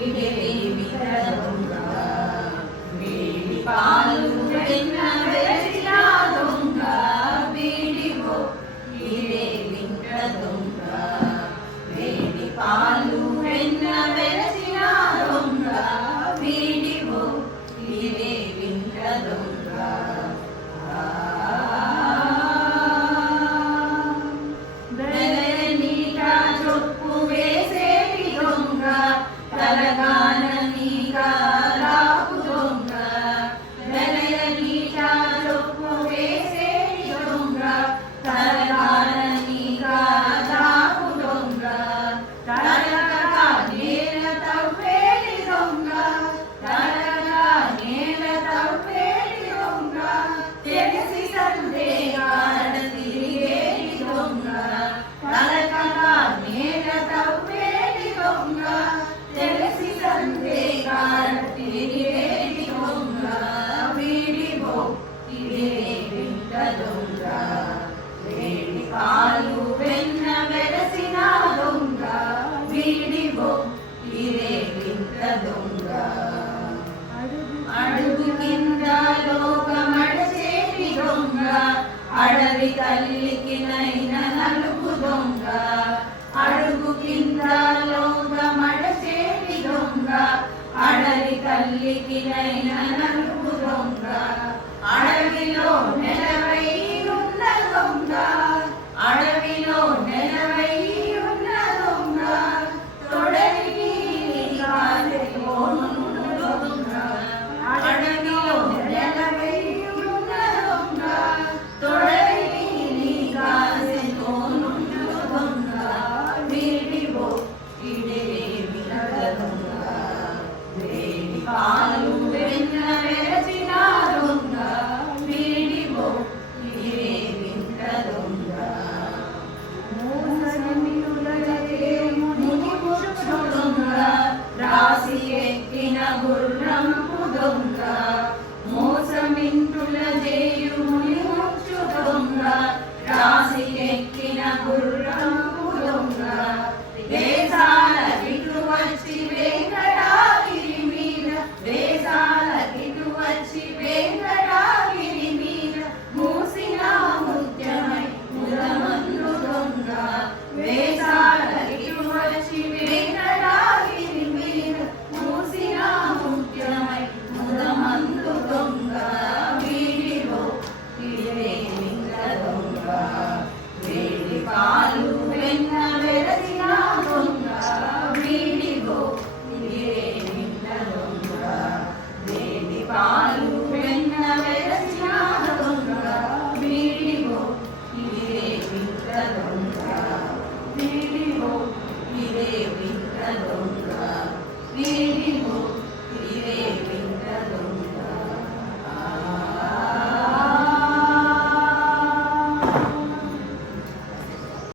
ఇదే వింత దొంగ వేడి పాలు వెన్న వెరసిన దొంగ వీడివో ఇదే వింత దొంగ వేడి పాలు వెన్న వెరసిన దొంగ వీడివో ఇదే వింత దొంగ పాలు వెన్న వెరసిన దొంగ వీడివో ఇదే వింత దొంగ అడుగు కింద లోకమడచేటి దొంగ అడవి తల్లికి నైన నలుగు దొంగ అడుగు కింద లోకమడచేటి దొంగ అడవి తల్లికి నైన నలుగు దొంగ అడవిలో నెలవై ఉన్న దొంగ అడవిలో నెలవై ఉన్న దొంగ తొడలికి దొంగ అడవిలో నెలవై ఉన్న దొంగ తొడలికి దొంగ వీడివో ఇదే వింత దొంగ వేడి పాలు వెన్న వెరచిన దొంగ వీడివో ఇదే వింత దొంగ రాసి ఎక్కిన గుర్రంపు దొంగ మోసమింటుల చేయు మునిముచ్చు దొంగ రాసి ఎక్కిన గుర్రంపు దొంగ దేశాల ఇటు వచ్చి వెంకటాగిరి మీద దేశాల ఇటు వచ్చి వెంకటాగిరి మీద మూసిన ముత్యమై ముదమందు దొంగ వేసాల ఇటు వచ్చి వెంకటాగిరి మీద మూసిన ముత్యమై ముదమందు దొంగ వీడివో ఇదే వింత దొంగ వేడి పాలు వెన్న వెరసిన దొంగ వీడివో ఇదే వింత దొంగ వేడి పాలు వెన్న వెరసిన దొంగ వీడివో ఇదే వింత దొంగ వీడివో ఇదే వింత దొంగ వీడివో ఇదే